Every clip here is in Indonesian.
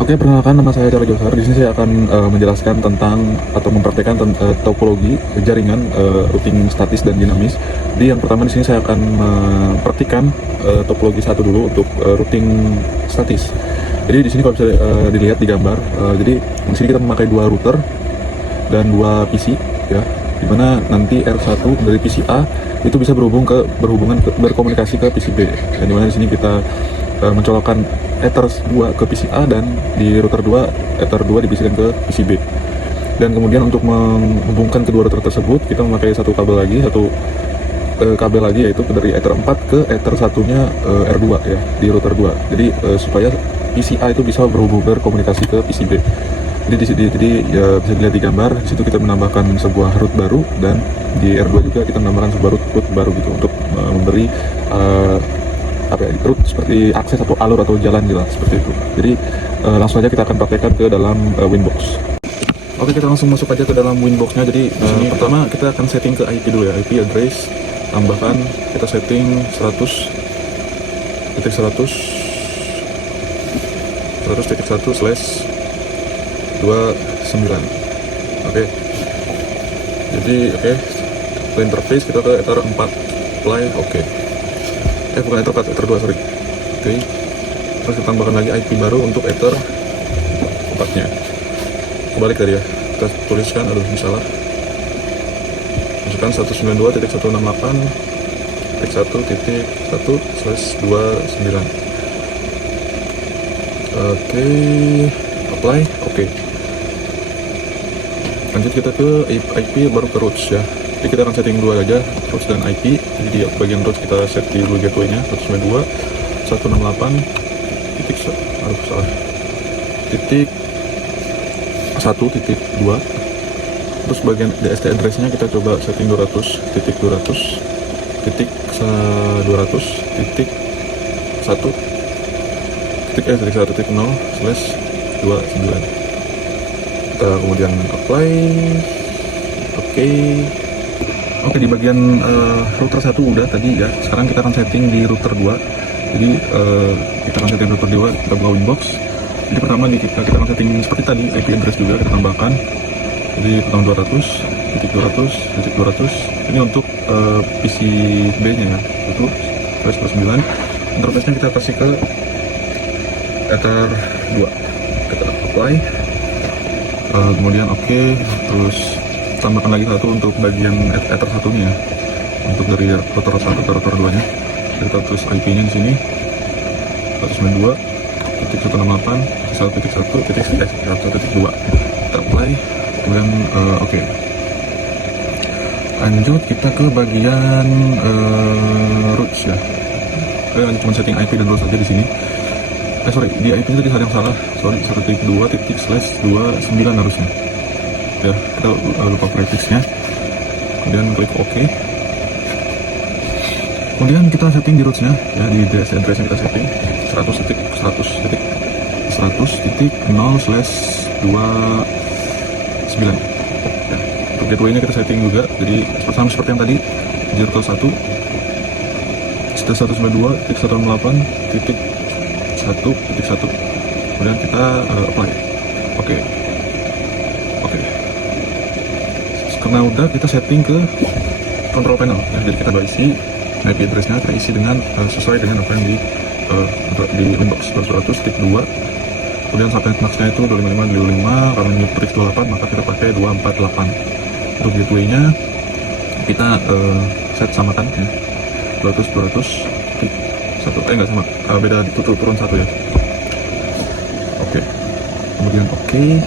Oke, perkenalkan nama saya Charlie Gosar. Di sini saya akan menjelaskan tentang atau mempraktekkan topologi jaringan routing statis dan dinamis. Jadi yang pertama di sini saya akan mempraktikkan topologi satu dulu untuk routing statis. Jadi di sini kalau bisa dilihat di gambar, jadi di sini kita memakai dua router dan dua PC, ya. Dimana nanti R1 dari PC A itu bisa berkomunikasi ke PC B. Dan dimana di sini kita mencolokkan Ether 2 ke PC A dan di router 2 Ether 2 dibisikan ke PC B. Dan kemudian untuk menghubungkan kedua router tersebut kita memakai satu kabel lagi yaitu dari Ether 4 ke Ether satunya R2 ya di router 2. Jadi supaya PC A itu bisa berkomunikasi ke PC B. Jadi ya bisa dilihat di gambar, di situ kita menambahkan sebuah root baru dan di R2 juga kita menambahkan sebuah root baru gitu untuk memberi root seperti akses atau alur atau jalan jelas seperti itu. Jadi langsung aja kita akan praktekkan ke dalam Winbox. Oke, kita langsung masuk aja ke dalam Winboxnya. Jadi pertama kita akan setting ke IP dulu ya, IP address, tambahkan kita setting 100.1/29. Oke. Jadi ke interface kita ke Ether 4 apply, oke. Bukan Ether 4, Ether 2, sorry. Oke. Terus kita tambahkan lagi IP baru untuk Ether 4-nya. Kebalik tadi ya. Kita tuliskan, salah. Masukkan 192.168.1.1/29. Oke, apply, oke. Lanjut kita ke IP baru ke roots ya. Jadi kita akan setting dua aja, roots dan IP. Jadi di bagian roots kita set di dulu gateway-nya 192.168.1.1.2. Terus bagian DST address-nya kita coba setting 200.200.1.1.0/29. Kita kemudian apply, oke. Oke, di bagian router 1 udah tadi ya. Sekarang kita akan setting di router 2. Jadi kita akan setting router 2, kita buka Winbox. Jadi pertama kita akan setting seperti tadi, IP address juga kita tambahkan. Jadi tentang 200.200.200. Ini untuk PC B-nya ya. Itu /9. Interface-nya kita kasih ke Ether 2. Kita apply. Kemudian oke, terus tambahkan lagi satu untuk bagian Ether satunya, untuk dari router 1 ke router 2 nya. Kita terus IP-nya di sini 192.168.1.1.1.2. Kita apply, kemudian oke. Lanjut kita ke bagian roots ya. Oke, lanjut cuma setting IP dan roots aja di sini. Di IP itu tadi yang salah, 1.2./29 harusnya. Ya, kita lupa prefixnya. Kemudian klik OK. Kemudian kita setting di rootsnya ya, di address-nya kita setting 100.0/29 ya. Untuk gateway-nya kita setting juga, jadi sama seperti yang tadi di router 1 192.168.1.1. kemudian kita apply, oke. Karena udah, kita setting ke control panel ya. Jadi kita isi IP address-nya, kita isi dengan sesuai dengan apa yang di Winbox 200.2. kemudian sampai max-nya itu 255, karena ini prefix 28 maka kita pakai 248. Untuk gateway-nya kita set samakan ya, 200.1. Nggak sama, beda turun satu ya. Oke. Kemudian oke,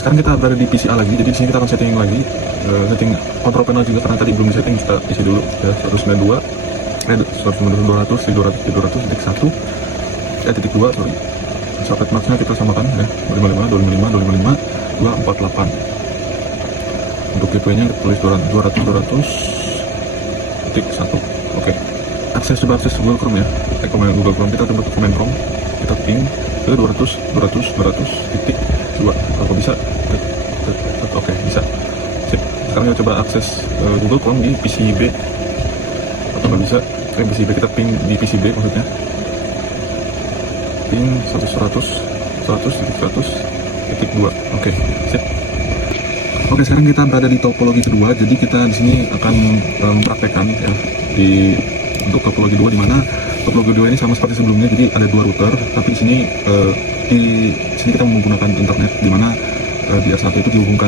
sekarang kita berada di PC A lagi. Jadi di sini kita akan setting lagi, setting control panel juga karena tadi belum setting, kita isi dulu ya 192.200.1.2 sorry. Socket max-nya kita samakan ya 255. Untuk gateway-nya kita tulis 200.1. Oke. Coba akses Google Chrome ya. Google Chrome kita coba ke command prompt, kita ping ke 200.200.2. Kalau bisa, oke, bisa. Sip. Sekarang kita coba akses Google Chrome di PC B. Atau nggak bisa, PC B kita ping di PC B maksudnya. ping 100.100.100.2. Oke, sip. Oke, sekarang kita berada di topologi kedua. Jadi kita di sini akan mempraktekkan ya untuk topologi 2, di mana topologi 2 ini sama seperti sebelumnya. Jadi ada 2 router, tapi di sini kita menggunakan internet, di mana di R1 itu dihubungkan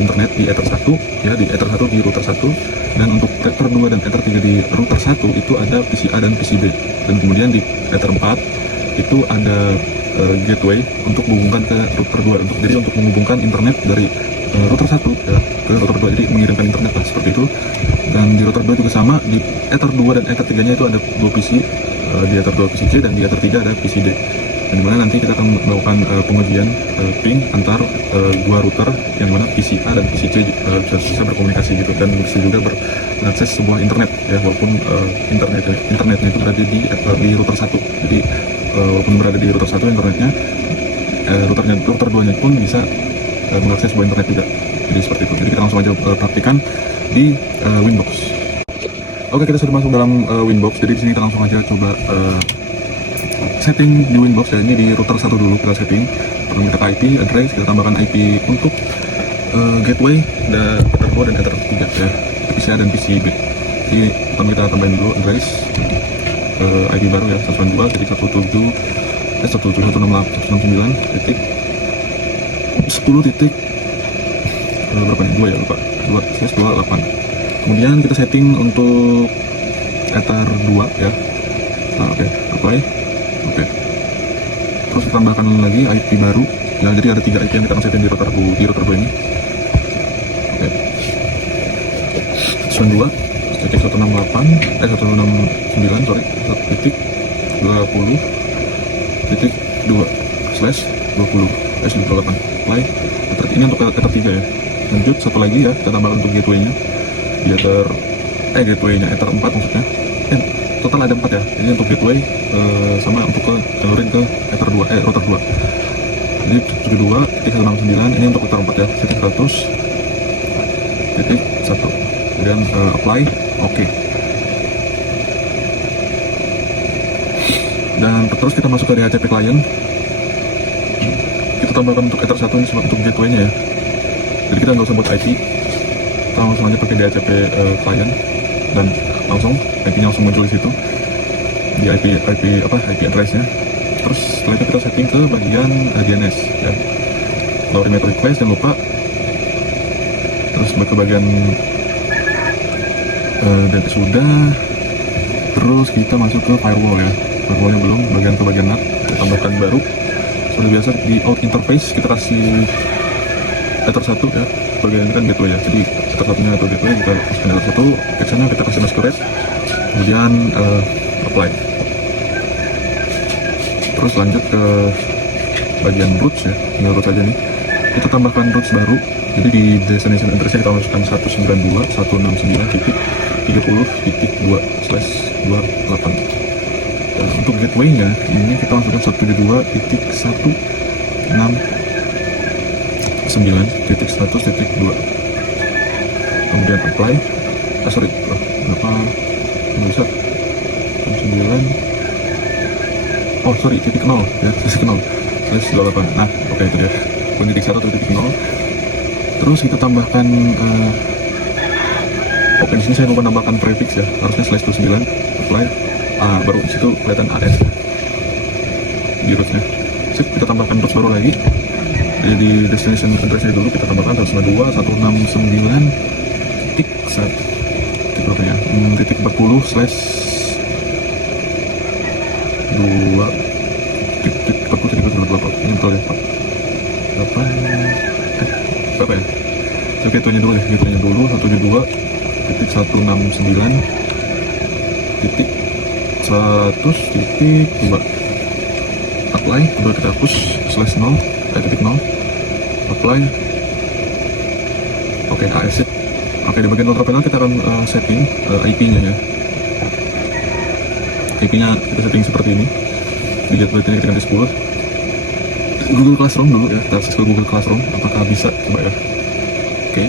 internet di Ether 1 ya, di Ether 1 di router 1, dan untuk Ether 2 dan Ether 3 di router 1 itu ada PCA dan PCB, dan kemudian di Ether 4 itu ada gateway untuk menghubungkan ke router 2, jadi untuk menghubungkan internet dari router 1 ya, ke router 2, jadi mengirimkan internet lah, seperti itu. Dan di router 2 juga sama, di Ether 2 dan Ether 3 nya itu ada 2 PC, di Ether 2 PCC dan di Ether 3 ada PCD, dan dimana nanti kita akan melakukan pengujian ping antar 2 router, yang mana PCA dan PCC bisa berkomunikasi gitu, dan bisa juga mengakses sebuah internet ya, walaupun internetnya itu berada di router 1. Jadi walaupun berada di router 1 internetnya, router 2 nya pun bisa mengakses sebuah internet juga. Jadi seperti itu. Jadi kita langsung aja praktikan di Winbox. Oke, kita sudah masuk dalam Winbox. Jadi di sini kita langsung aja coba setting di Winbox ya. Ini di router 1 dulu kita setting. Pertama kita ke IP address, kita tambahkan IP untuk gateway Ether 2 dan Ether 3 ya, PCA dan PCB. Jadi pertama kita tambahin dulu address IP baru ya, 192 jadi 171.169.10 titik berapa nih, 2 ya, lupa, 2/28. Kemudian kita setting untuk Ether 2 ya. Nah, oke, apply. Oke. Terus kita tambahkan lagi IP baru ya, jadi ada 3 IP yang kita akan setting di router 2 ini. Oke. 192 169 sorry, titik 20.2/20/28. Apply. Ini untuk Ether 3 ya. Lanjut satu lagi ya, kita tambahkan untuk gateway-nya di gateway-nya Ether 4 maksudnya. Total ada 4 ya. Ini untuk gateway sama untuk jalurin ke Ether 2 router 2. Jadi 72.169 ini untuk router 4 ya, 100.1. Kemudian apply. Oke. Dan terus kita masuk ke DHCP client. Kita tambahkan untuk Ether 1 ini untuk gateway-nya ya. Jadi kita nggak usah buat IP, kita langsung aja pakai DHCP client, dan langsung IP-nya langsung muncul di situ di IP address-nya. Terus setelah itu kita setting ke bagian DNS ya, low remote request jangan lupa. Terus ke bagian DNS sudah. Terus kita masuk ke firewall ya, firewallnya belum, ke bagian NAT kita tambahkan baru. Seperti biasa di out interface kita kasih Ether 1 ya, bagian ini kan gateway ya, jadi Ether 1 nya atau gateway kita masukin Ether 1, actionnya kita kasih mask storage, kemudian apply. Terus lanjut ke bagian roots ya, ini root aja nih, kita tambahkan roots baru. Jadi di destination address-nya kita masukkan 192.169.30.2/28. Dan untuk gateway-nya ini kita masukkan 172.169.100.2. Kemudian apply. Sorry, berapa? Bisa 9. Oh sorry, titik 0 ya, titik 0 /28. Nah, oke, itu dia. Titik 1 atau titik 0. Terus kita tambahkan oke, di sini saya lupa tambahkan prefix ya, harusnya /29. Apply. Baru di situ kelihatan AS di rootnya. Sip, kita tambahkan roots baru lagi. Jadi di destination address-nya dulu kita tambahkan 192.169 titik 1 titik berapa ya? Titik 40 /2 titik 40 titik 28. Ini betul ya, Pak? Berapa ya? Saya gateway-nya dulu ya, gateway-nya dulu 172.169 titik 100.2. Apply, baru kita hapus /0 titik 0. Apply. Oke, AS. Oke, di bagian control panel kita akan setting IP-nya ya. IP-nya kita setting seperti ini. Di gateway ini kita ganti 10. Google Classroom dulu ya, kita akses ke Google Classroom. Apakah bisa? Coba ya. Oke,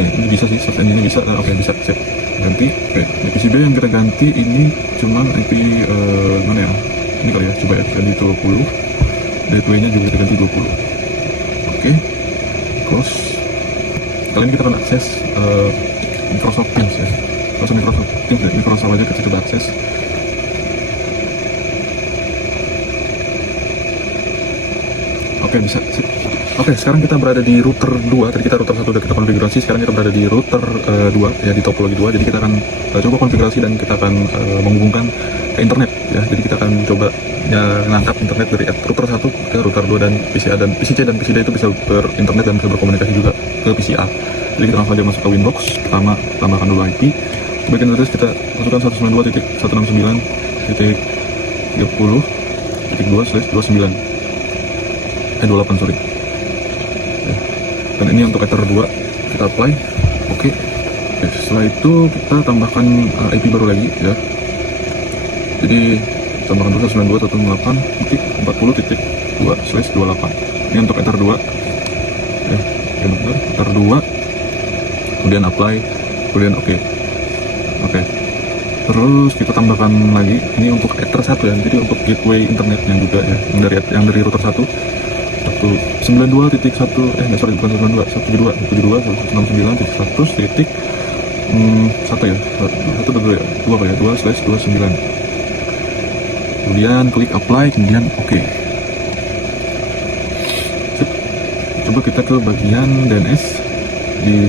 ini bisa sih, search engine-nya bisa. Oke, bisa, sip. Ganti. Oke, di PCB yang kita ganti ini cuma IP mana ya? ini kali ya, coba ya, jadi 20, gateway-nya juga kita ganti 20. Oke, close. Kali ini kita akan akses Microsoft Teams ya, langsung Microsoft Teams ya, Microsoft aja kita coba akses. Oke, bisa. Sip. Oke, sekarang kita berada di router 2. Tadi kita router 1 udah kita konfigurasi, sekarang kita berada di router 2 ya, di topologi 2. Jadi kita akan coba konfigurasi dan kita akan menghubungkan ke internet ya. Jadi kita akan coba ya, ngangkat internet dari router 1 ke router 2, dan PCA dan PCC dan PCD itu bisa berinternet dan bisa berkomunikasi juga ke PCA. Jadi kita langsung aja masuk ke Winbox. Pertama, tambahkan dulu IP. Bagian address kita masukkan 192.169.30.2/29. 28, sorry. Ya. Dan ini untuk Ether 2 kita apply. Oke. Setelah itu kita tambahkan IP baru lagi ya. Jadi tambahkan dulu 192.168.40.2/28. Ini untuk Ether 2 ya, benar, Ether 2, kemudian apply, kemudian oke. Terus kita tambahkan lagi ini untuk Ether 1 ya, jadi untuk gateway internetnya juga ya, yang dari router 1 192.1 sorry, bukan 92, 172.169.100.1 ya, 2/29. Kemudian klik apply, kemudian oke. Coba kita ke bagian DNS. Di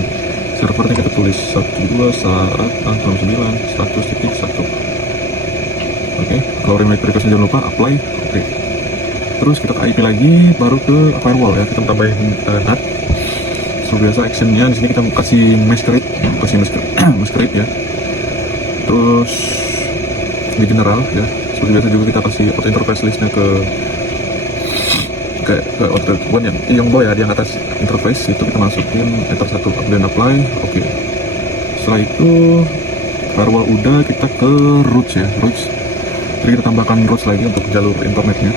servernya kita tulis 192.169.100.1. Oke, kalau remote request jangan lupa apply. Oke. Terus kita ke IP lagi, baru ke firewall ya, kita tambahin NAT. Seperti biasa actionnya di sini kita kasih masquerade ya. Terus di general ya, seperti biasa juga kita kasih auto interface listnya ke auto yang bawah ya, di yang atas interface itu kita masukin Ether 1, kemudian apply. Oke. Setelah itu firewall udah, kita ke roots ya, roots. Jadi kita tambahkan roots lagi untuk jalur internetnya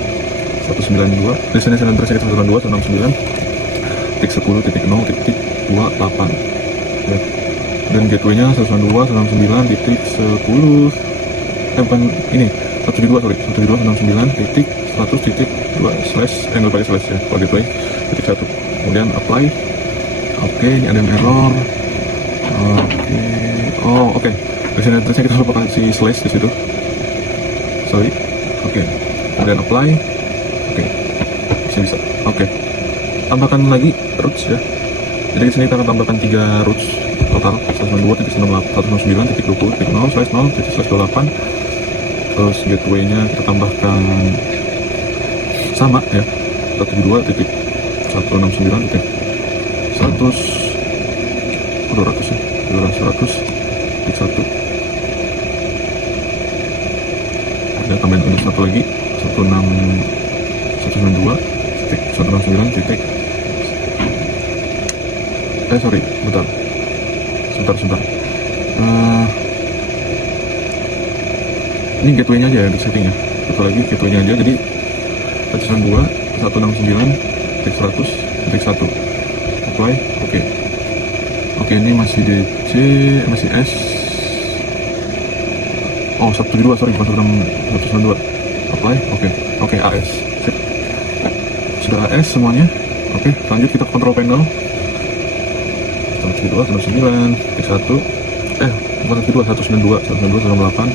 192, destination address kita 192.169.10.0.28 ya. Dan gateway-nya 192.169.10, bukan ini 172.169.100.2 nggak pakai slash ya, kalau gateway titik 1, kemudian apply. Oke, ini ada yang error. Oke, destination address-nya kita lupa kasih slash di situ, sorry. Oke, kemudian apply. Oke, bisa. Oke, tambahkan lagi roots ya. Jadi di sini kita akan tambahkan 3 roots total, 192.168.20.0/0/28. Terus gateway-nya kita tambahkan sama ya, 172.100.100.100.1. Dan tambahin untuk satu lagi 192.169. Sorry, bentar. Sebentar. Ini gateway-nya aja ya, di setting ya. Satu lagi gateway-nya aja, jadi 192.169.100.1 apply. Oke, ini masih DC, masih S. 172, sorry, bukan 192. Apply. Oke, AS. Sip. Sudah AS semuanya. Oke, lanjut kita control panel. 192.169.1 bukan 192.168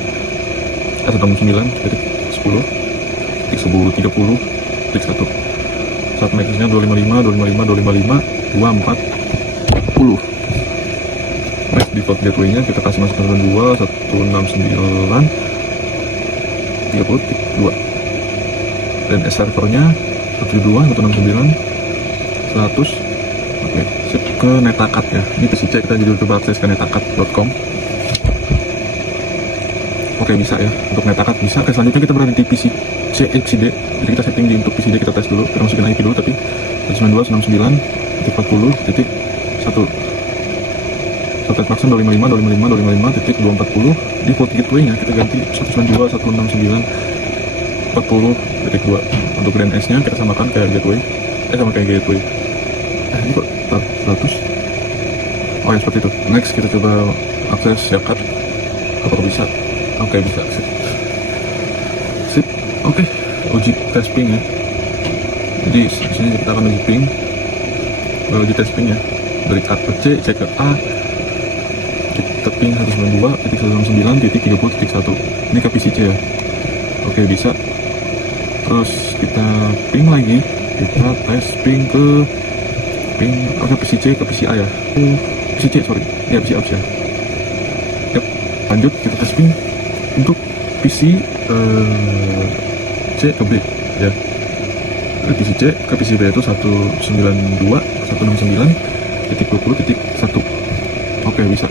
199.10.10.30.1 saat max-nya 255 next default gateway-nya kita kasih masuk 192.169.30.2 dan S servernya 172.169.100. Oke, sip, ke Netacat ya. Ini PCC kita jadi coba akses ke netacat.com. Oke, bisa ya, untuk Netacat bisa. Oke, selanjutnya kita berada di PCD. Jadi kita setting di untuk PCD, kita tes dulu, kita masukin IP dulu, tapi 192.169.40.1 Started max 255.255.240. Default gateway-nya kita ganti 192.169.40.2. Untuk DNS-nya kita samakan kayak gateway. Sama kayak gateway. Ini kok 100. Oh ya, seperti itu. Next kita coba akses Yakat. Apakah bisa? Oke, bisa. Sip. Oke, uji tes ping ya. Jadi di sini kita akan uji ping, uji tes ping ya. Dari A ke C, C ke A, kita ping 192.169.30.1. Ini ke PC C ya. Oke, bisa. Terus kita ping lagi, kita tes ping ke PC C ke PC A ya. PC C, sorry. Ya, PC A ya. Yap, lanjut kita tes ping untuk PC C ke B ya. Dari PC C ke PC B itu 192.169.20.1. Oke, bisa.